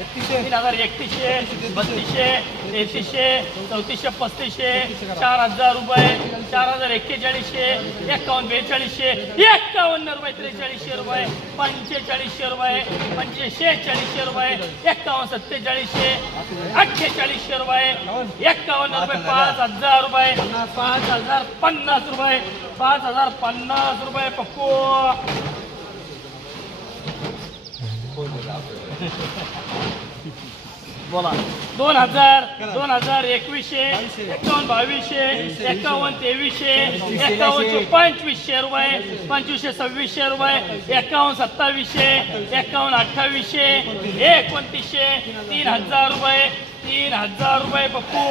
तीन हजार एकतीसशे बत्तीसशे तेहतीसशे चौतीसशे पस्तीसशे चार हजार रुपये चार हजार एक्केचाळीसशे एक्कावन्न बेचाळीसशे एक्कावन्न रुपये त्रेचाळीसशे रुपये पंचेचाळीसशे रुपये पंचेशे चाळीसशे रुपये एक्कावन्न सत्तेचाळीसशे अठ्ठेचाळीसशे रुपये एक्कावन्न रुपये पाच हजार रुपये पाच हजार पन्नास रुपये पाच हजार पन्नास रुपये पप्पू. बोला. दोन हजार दोन हजार एकवीसशे एकावन्न बावीसशे एकावन्न तेवीसशे एकावन्न पंचवीसशे रुपये पंचवीसशे सव्वीसशे रुपये एकावन्न सत्तावीसशे एकावन्न अठ्ठावीसशे एकोणतीसशे तीन हजार रुपये तीन हजार रुपये पप्पू.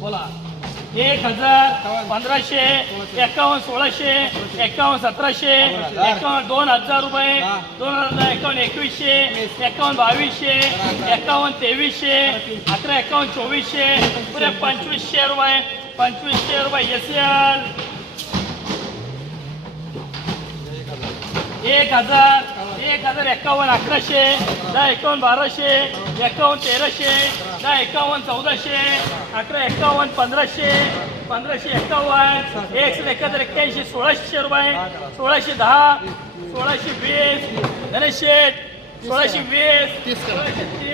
बोला. एक हजार पंधराशे एकावन्न सोळाशे एकावन्न सतराशे एकावन्न दोन हजार रुपये दोन हजार एकावन्न एकवीसशे एकावन्न बावीसशे एकावन्न तेवीसशे अकरा एकावन्न चोवीसशे पुरे पंचवीसशे रुपये पंचवीसशे रुपये एस एल एक हजार एक हजार एकावन्न अकराशे दहा एकावन्न बाराशे एकावन्न तेराशे दहा एकावन्न चौदाशे अकरा एकावन्न पंधराशे पंधराशे एकावन्न एकशे एकाहत्तर एक्क्याऐंशी सोळाशे रुपये सोळाशे दहा सोळाशे वीस गणेश शेठ सोळाशे वीस सोळाशे तीस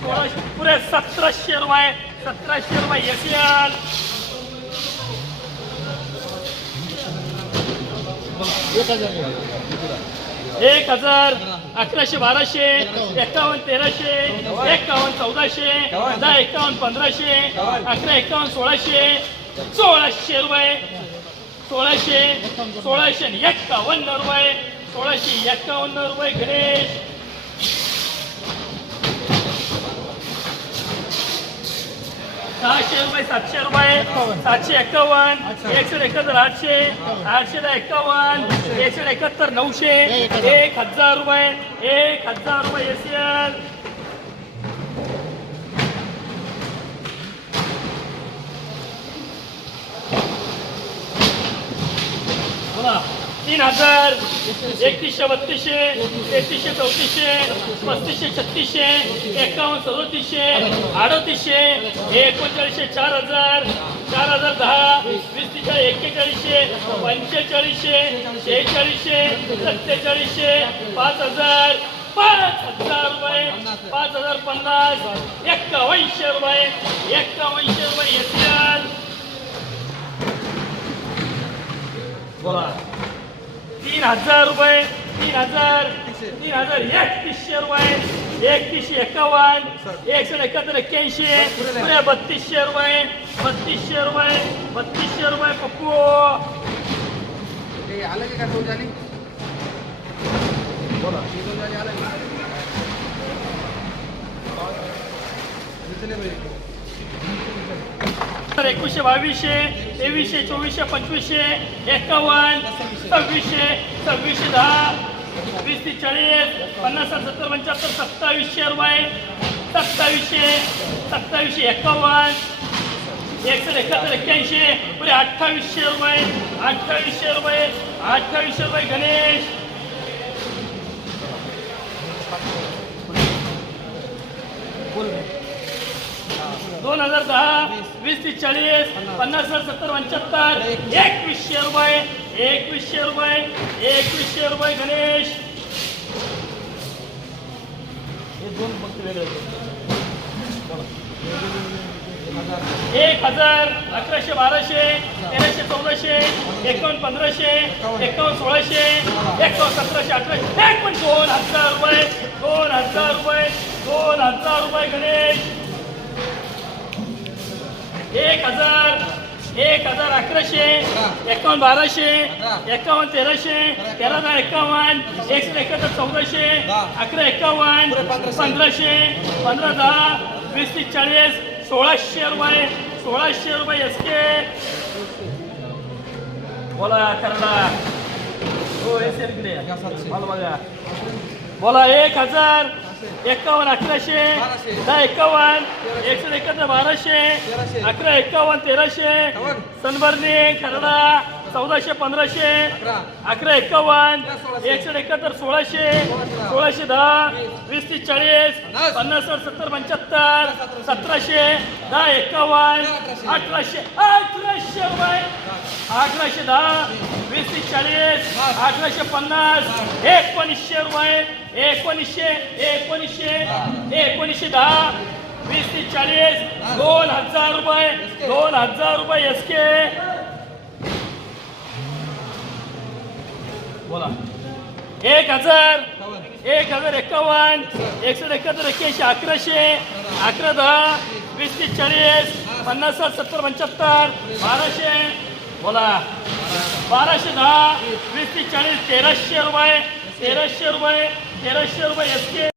सोळाशे पुरे सतराशे रुपये सतराशे रुपये एस एल एक हजार अकराशे बाराशे एकावन्न तेराशे एकावन्न चौदाशे दहा एकावन्न पंधराशे अकरा एकावन्न सोळाशे सोळाशे रुपये सोळाशे सोळाशे आणि एक्कावन्न रुपये सोळाशे एक्कावन्न रुपये गणेश. सहाशे रुपये सातशे रुपये सातशे एक्कावन्न एकशे एकाहत्तर आठशे आठशे एक्कावन्न एकशे एकाहत्तर नऊशे. एक हजार. रुपये एक हजार रुपये एस तीन हजार एकतीसशे बत्तीसशे तेहतीसशे चौतीसशे पस्तीसशे छत्तीसशे एकावन्न सदोतीसशे अडतीसशे एकोणचाळीसशे चार हजार चार हजार दहा वीस तिच्या एक्केचाळीसशे पंचेचाळीसशे शेहेचाळीसशे सत्तेचाळीसशे पाच हजार पाच हजार रुपये पाच हजार पन्नास एक्कावनशे रुपये एक्कावनशे रुपये एस बोला. हजार रुपये तीन हजार तीन हजार एकतीसशे रुपये एकतीसशे एकावन्न एकशे एकाहत्तर एक्क्याऐंशी पुरे बत्तीसशे रुपये बत्तीसशे रुपये बत्तीसशे रुपये पप्पू. आलं की का बोला. आलं तर एकवीसशे बावीसशे तेवीसशे चोवीसशे पंचवीसशे एकावन्न सव्वीसशे सव्वीसशे दहा वीस ते चाळीस पन्नास सत्तर पंच्याहत्तर सत्तावीसशे रुपये सत्तावीसशे सत्तावीसशे एकावन्न एकशे एकाहत्तर एक्क्याऐंशी पुढे अठ्ठावीसशे रुपये अठ्ठावीसशे रुपये अठ्ठावीसशे रुपये गणेश. दोन हजार दहा वीस ते चाळीस पन्नास हजार सत्तर पंच्याहत्तर एकवीसशे रुपये एकवीसशे रुपये एकवीसशे रुपये गणेश. हे दोन फक्त वेगळे एक हजार अकराशे बाराशे तेराशे चौदाशे एकावन्न पंधराशे एकावन्न सोळाशे एकावन्न सतराशे अठराशे. एक पण दोन हजार रुपये दोन हजार रुपये दोन हजार रुपये गणेश. एक हजार एक हजार अकराशे एकावन्न बाराशे एकावन्न तेराशे तेरा दहा एकावन्न एकशे एकाहत्तर चौदाशे अकरा एकावन्न पंधराशे. पंधरा दहा वीस तीस चाळीस सोळाशे रुपये सोळाशे रुपये एस के बोला करला हो एस बघा. बोला एक हजार एकावन्न अकराशे. दहा एकावन्न एकशे एकाहत्तर बाराशे. अकरा एकावन्न तेराशे. सनबर्नी खरडा चौदाशे पंधराशे अकरा. एकावन्न. एकशे एकाहत्तर सोळाशे सोळाशे. दहा. वीस. तीस चाळीस पन्नास. साठ सत्तर पंच्याहत्तर सतराशे. दहा एकावन्न अठराशे अठराशे रुपये. अठराशे दहा वीस तीस चाळीस अठराशे पन्नास एकोणीसशे रुपये. एकोणीसशे एकोणीसशे एकोणीसशे दहा वीस तीस चाळीस दोन हजार रुपये. दोन हजार रुपये एस के. बोला. एक हजार. एक हजार एकावन्न. एकशे एकाहत्तर एक्क्याऐंशी अकराशे. अकरा दहा वीस तीस चाळीस पन्नास सत्तर पंच्याहत्तर बाराशे. बोला. बाराशे दहा वीस तीस चाळीस तेराशे रुपये. तेराशे रुपये तेराशे रुपये एस के